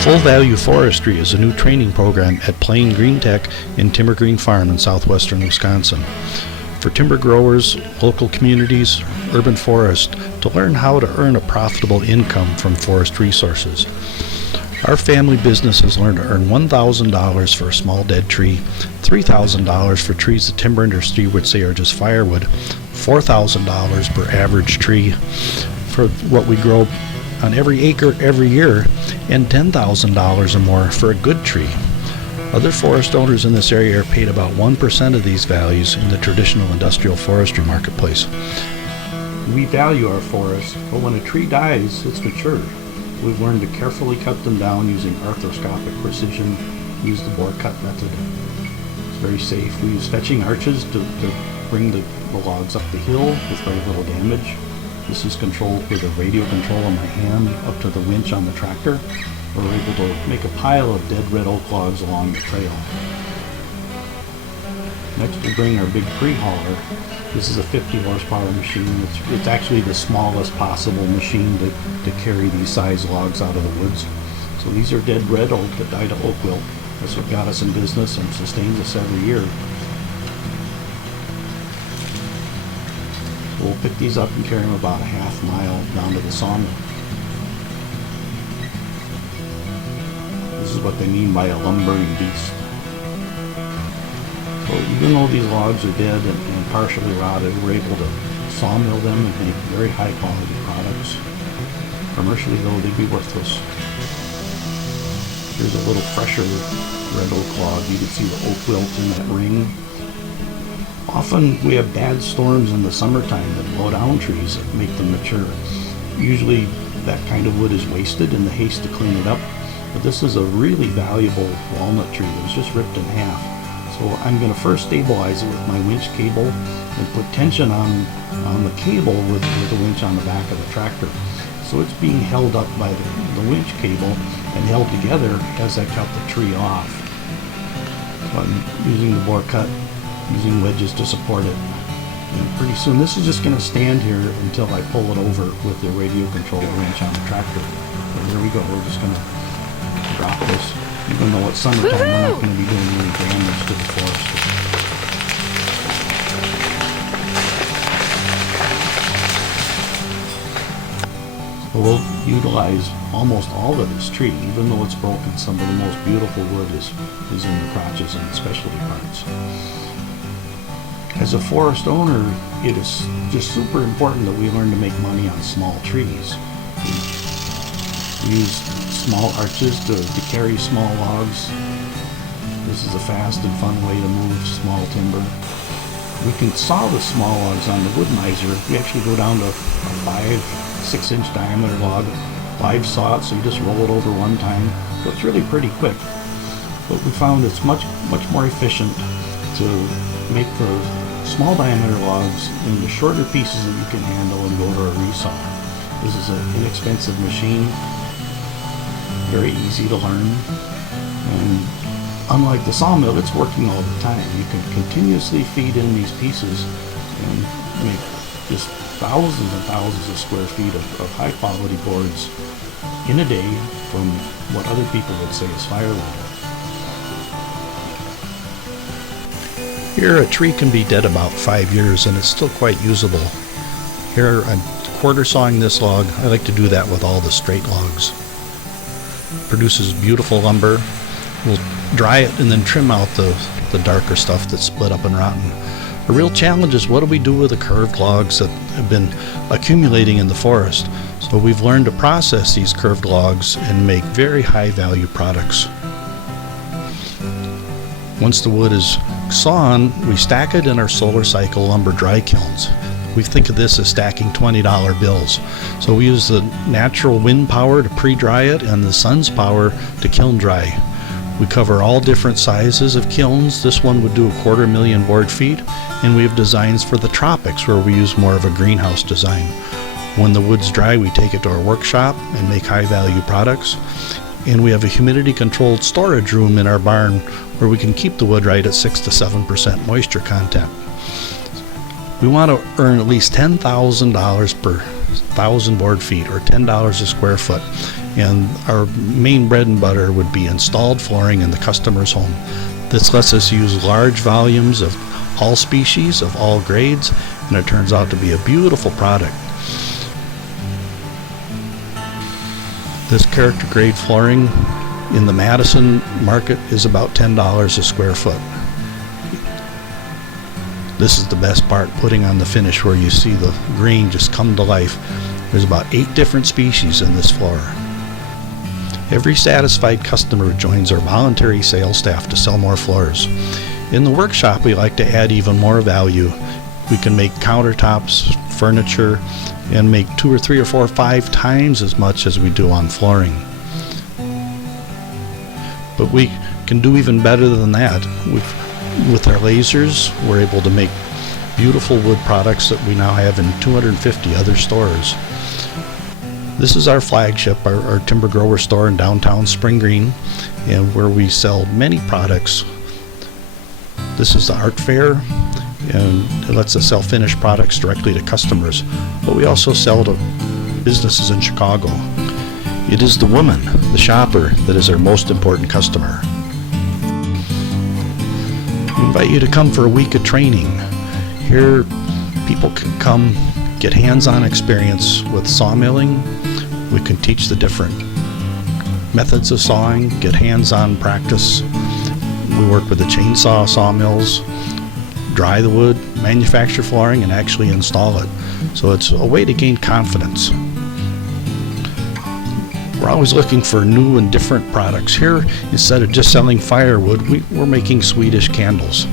Full Value Forestry is a new training program at Plain Green Tech in Timber Green Farm in southwestern Wisconsin. For timber growers, local communities, urban forest, to learn how to earn a profitable income from forest resources. Our family business has learned to earn $1,000 for a small dead tree, $3,000 for trees the timber industry would say are just firewood, $4,000 per average tree for what we grow on every acre every year, and $10,000 or more for a good tree. Other forest owners in this area are paid about 1% of these values in the traditional industrial forestry marketplace. We value our forests, but when a tree dies, it's mature. We've learned to carefully cut them down using arthroscopic precision, use the bore cut method. It's very safe. We use fetching arches to bring the logs up the hill with very little damage. This is controlled with a radio control on my hand up to the winch on the tractor. We're able to make a pile of dead red oak logs along the trail. Next we bring our big pre-hauler. This is a 50 horsepower machine. It's actually the smallest possible machine to carry these size logs out of the woods. So these are dead red oak that died of oak wilt. That's what got us in business and sustains us every year. We'll pick these up and carry them about a half mile down to the sawmill. This is what they mean by a lumbering beast. So even though these logs are dead and partially rotted, we're able to sawmill them and make very high quality products. Commercially though, they'd be worthless. Here's a little fresher red oak log. You can see the oak wilt in that ring. Often we have bad storms in the summertime that blow down trees that make them mature. Usually that kind of wood is wasted in the haste to clean it up, but this is a really valuable walnut tree that was just ripped in half. So I'm going to first stabilize it with my winch cable and put tension on the cable with the winch on the back of the tractor. So it's being held up by the winch cable and held together as I cut the tree off. So I'm using the bore cut, using wedges to support it. And pretty soon this is just going to stand here until I pull it over with the radio control wrench on the tractor. And there we go. We're just going to drop this. Even though it's summertime, we're not going to be doing any damage to the forest. So we'll utilize almost all of this tree. Even though it's broken, some of the most beautiful wood is in the crotches and the specialty parts. As a forest owner, it is just super important that we learn to make money on small trees. We use small arches to carry small logs. This is a fast and fun way to move small timber. We can saw the small logs on the wood miser. We actually go down to a 5-6 inch diameter log, live saw it, so you just roll it over one time. So it's really pretty quick. But we found it's much more efficient to make the small diameter logs into shorter pieces that you can handle and go to a resaw. This is an inexpensive machine, very easy to learn, and unlike the sawmill, it's working all the time. You can continuously feed in these pieces and make just thousands and thousands of square feet of high quality boards in a day from what other people would say is firewood. Here a tree can be dead about 5 years and it's still quite usable. Here I'm quarter sawing this log. I like to do that with all the straight logs. Produces beautiful lumber. We'll dry it and then trim out the darker stuff that's split up and rotten. The real challenge is what do we do with the curved logs that have been accumulating in the forest. So we've learned to process these curved logs and make very high value products. Once the wood is sawn, we stack it in our solar cycle lumber dry kilns. We think of this as stacking $20 bills. So we use the natural wind power to pre-dry it and the sun's power to kiln dry. We cover all different sizes of kilns. This one would do 250,000 board feet, and we have designs for the tropics where we use more of a greenhouse design. When the wood's dry, we take it to our workshop and make high value products. And we have a humidity controlled storage room in our barn where we can keep the wood right at 6 to 7% moisture content. We want to earn at least $10,000 per 1,000 board feet, or $10 a square foot. and our main bread and butter would be installed flooring in the customer's home. This lets us use large volumes of all species, of all grades, and it turns out to be a beautiful product. This character grade flooring in the Madison market is about $10 a square foot. This is the best part, putting on the finish, where you see the green just come to life. There's about 8 different species in this floor. Every satisfied customer joins our voluntary sales staff to sell more floors. In the workshop, we like to add even more value. We can make countertops, furniture, and make 2 or 3 or 4 or 5 times as much as we do on flooring. But we can do even better than that. With our lasers, we're able to make beautiful wood products that we now have in 250 other stores. This is our flagship, our Timber Grower store in downtown Spring Green, and where we sell many products. This is the art fair, and it lets us sell finished products directly to customers, but we also sell to businesses in Chicago. It is the woman, the shopper, that is our most important customer. We invite you to come for a week of training. Here, people can come get hands-on experience with sawmilling. We can teach the different methods of sawing, get hands-on practice. We work with the chainsaw sawmills, dry the wood, manufacture flooring, and actually install it. So it's a way to gain confidence. We're always looking for new and different products. Here, instead of just selling firewood, we're making Swedish candles.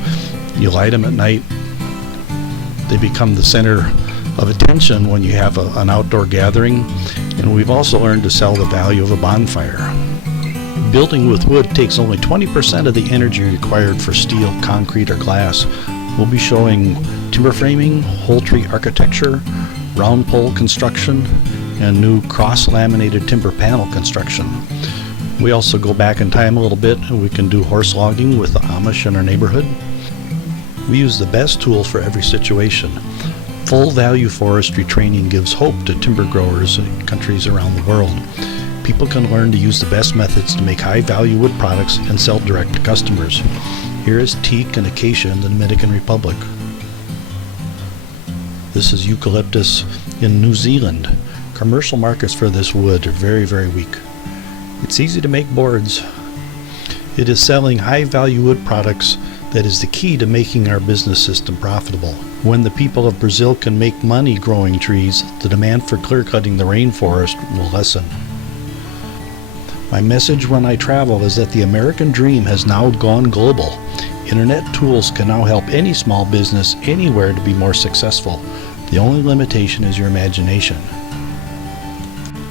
You light them at night. They become the center of attention when you have an outdoor gathering. And we've also learned to sell the value of a bonfire. Building with wood takes only 20% of the energy required for steel, concrete, or glass. We'll be showing timber framing, whole tree architecture, round pole construction, and new cross-laminated timber panel construction. We also go back in time a little bit, and we can do horse logging with the Amish in our neighborhood. We use the best tool for every situation. Full value forestry training gives hope to timber growers in countries around the world. People can learn to use the best methods to make high-value wood products and sell direct to customers. Here is teak and acacia in the Dominican Republic. This is eucalyptus in New Zealand. Commercial markets for this wood are very, very weak. It's easy to make boards. It is selling high-value wood products that is the key to making our business system profitable. When the people of Brazil can make money growing trees, the demand for clear-cutting the rainforest will lessen. My message when I travel is that the American dream has now gone global. Internet tools can now help any small business anywhere to be more successful. The only limitation is your imagination.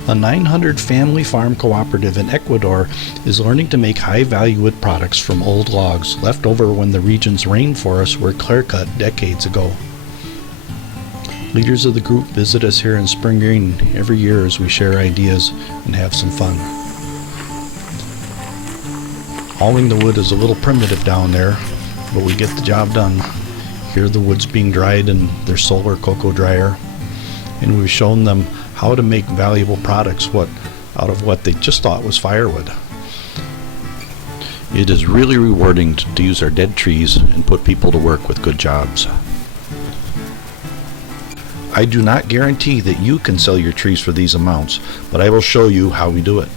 A 900 family farm cooperative in Ecuador is learning to make high-value wood products from old logs left over when the region's rainforests were clear-cut decades ago. Leaders of the group visit us here in Spring Green every year as we share ideas and have some fun. Hauling the wood is a little primitive down there, but we get the job done. Here the wood's being dried in their solar cocoa dryer, and we've shown them how to make valuable products out of what they just thought was firewood. It is really rewarding to use our dead trees and put people to work with good jobs. I do not guarantee that you can sell your trees for these amounts, but I will show you how we do it.